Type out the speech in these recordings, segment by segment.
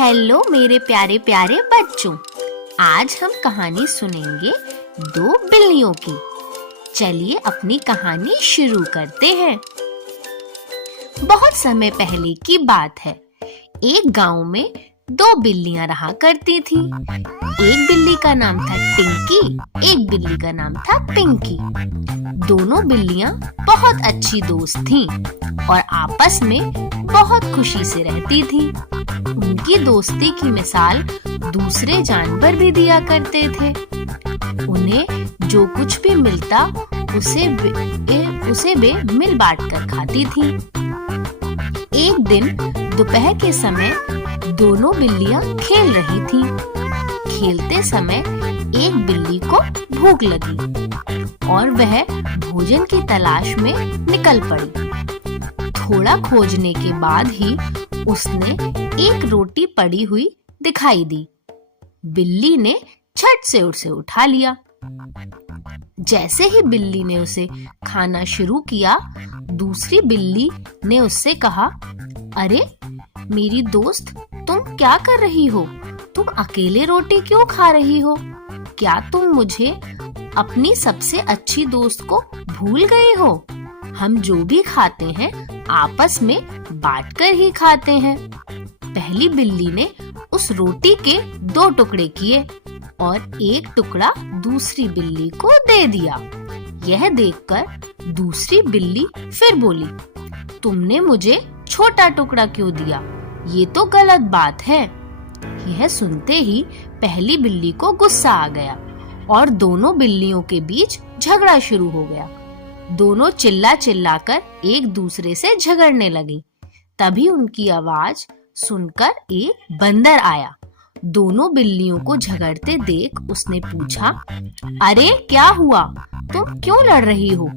Hello मेरे प्यारे प्यारे बच्चों, आज हम कहानी सुनेंगे दो बिल्लियों की। चलिए अपनी कहानी शुरू करते हैं। बहुत समय पहले की बात है। एक गांव में दो बिल्लियां रहा करती थीं। एक बिल्ली का नाम था टिंकी, एक बिल्ली का नाम था पिंकी। दोनों बिल्लियां बहुत अच्छी दोस्त थीं और आपस में बहुत खुशी से रहती थीं। उनकी दोस्ती की मिसाल दूसरे जानवर भी दिया करते थे। उन्हें जो कुछ भी मिलता उसे वे मिल बांट कर खाती थीं। एक दिन दोपहर के समय दोनों बिल्लियां खेल रही थीं। खेलते समय एक बिल्ली को भूख लगी और वह भोजन की तलाश में निकल पड़ी। थोड़ा खोजने के बाद ही उसने एक रोटी पड़ी हुई दिखाई दी। बिल्ली ने झट से उसे उठा लिया। जैसे ही बिल्ली ने उसे खाना शुरू किया, दूसरी बिल्ली ने उससे कहा, अरे मेरी दोस्त, तुम क्या कर रही हो? तुम अकेले रोटी क्यों खा रही हो? क्या तुम मुझे, अपनी सबसे अच्छी दोस्त को भूल गए हो? हम जो भी खाते हैं आपस में बांटकर ही खाते हैं। पहली बिल्ली ने उस रोटी के 2 टुकड़े किए और एक टुकड़ा दूसरी बिल्ली को दे दिया। यह देखकर दूसरी बिल्ली फिर बोली, तुमने मुझे छोटा टुकड़ा क्यों दिया? ये तो गलत बात है। यह सुनते ही पहली बिल्ली को गुस्सा आ गया और दोनों बिल्लियों के बीच झगड़ा शुरू हो गया। दोनों चिल्ला चिल्लाकर एक दूसरे से झगड़ने लगी। तभी उनकी आवाज सुनकर एक बंदर आया। दोनों बिल्लियों को झगड़ते देख उसने पूछा, अरे क्या हुआ? तुम क्यों लड़ रही हो?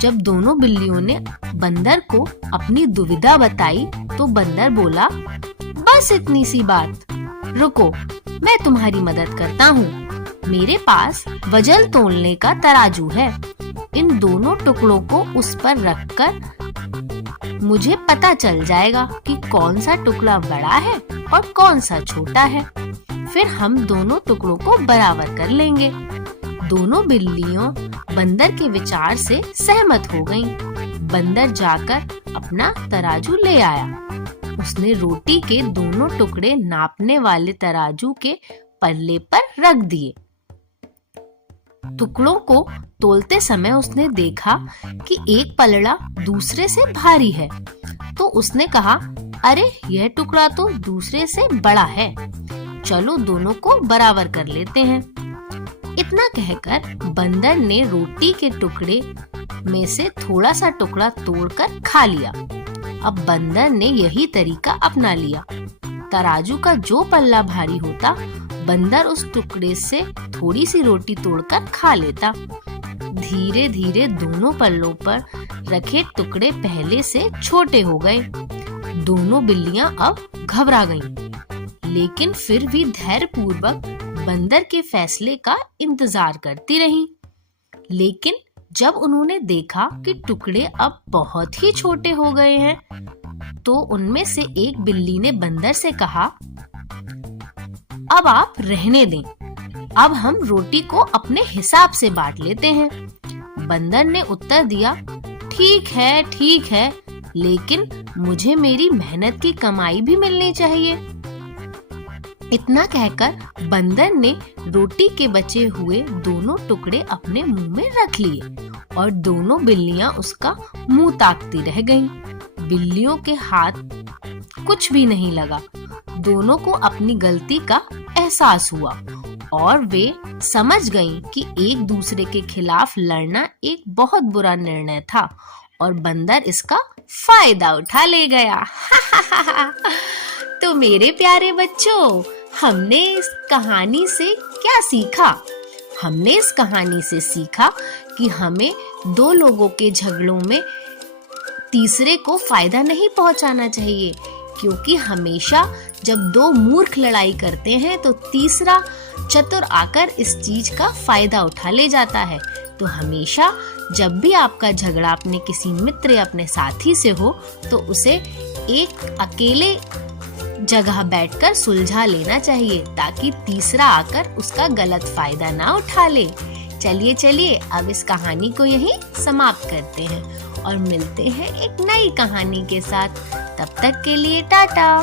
जब दोनों बिल्लियों ने बंदर को अपनी दुविधा बताई तो बंदर बोला, बस इतनी सी बात, रुको मैं तुम्हारी मदद करता हूँ। मेरे पास वजन तोलने का तराजू है। इन दोनों टुकड़ों को उस पर रखकर मुझे पता चल जाएगा कि कौन सा टुकड़ा बड़ा है और कौन सा छोटा है। फिर हम दोनों टुकड़ों को बराबर कर लेंगे। दोनों बिल्लियों बंदर के विचार से सहमत हो गईं। बंदर जाकर अपना तराजू ले आया। उसने रोटी के दोनों टुकड़े नापने वाले तराजू के पल्ले पर रख दिए। टुकड़ों को तोलते समय उसने देखा कि एक पलड़ा दूसरे से भारी है, तो उसने कहा, अरे यह टुकड़ा तो दूसरे से बड़ा है, चलो दोनों को बराबर कर लेते हैं। इतना कहकर बंदर ने रोटी के टुकड़े में से थोड़ा सा टुकड़ा तोड़कर खा लिया। अब बंदर ने यही तरीका अपना लिया। तराजू का जो पल्ला भारी होता, बंदर उस टुकड़े से थोड़ी सी रोटी तोड़कर खा लेता। धीरे धीरे दोनों पल्लों पर रखे टुकड़े पहले से छोटे हो गए। दोनों बिल्लियां अब घबरा गईं, लेकिन फिर भी धैर्यपूर्वक बंदर के फैसले का इंतजार करती रहीं। लेकिन जब उन्होंने देखा कि टुकड़े अब बहुत ही छोटे हो गए हैं, तो उनमें से एक बिल्ली ने बंदर से कहा, अब आप रहने दें, अब हम रोटी को अपने हिसाब से बांट लेते हैं। बंदर ने उत्तर दिया, ठीक है, लेकिन मुझे मेरी मेहनत की कमाई भी मिलनी चाहिए। इतना कहकर बंदर ने रोटी के बचे हुए दोनों टुकड़े अपने मुंह में रख लिए और दोनों बिल्लियां उसका मुंह ताकती रह गईं। बिल्लियों के हाथ कुछ भी नहीं लगा। दोनों को अपनी गलती का एहसास हुआ और वे समझ गईं कि एक दूसरे के खिलाफ लड़ना एक बहुत बुरा निर्णय था और बंदर इसका फायदा उठा ले गया। तो मेरे प्यारे बच्चों, हमने इस कहानी से क्या सीखा? हमने इस कहानी से सीखा कि हमें दो लोगों के झगड़ों में तीसरे को फायदा नहीं पहुंचाना चाहिए, क्योंकि हमेशा जब दो मूर्ख लड़ाई करते हैं तो तीसरा चतुर आकर इस चीज का फायदा उठा ले जाता है। तो हमेशा जब भी आपका झगड़ा अपने किसी मित्र या अपने साथी से हो, तो उसे एक अकेले जगह बैठकर सुलझा लेना चाहिए ताकि तीसरा आकर उसका गलत फायदा ना उठा ले। चलिए चलिए अब इस कहानी को यहीं समाप्त करते हैं और मिलते हैं एक नई कहानी के साथ। तब तक के लिए टाटा।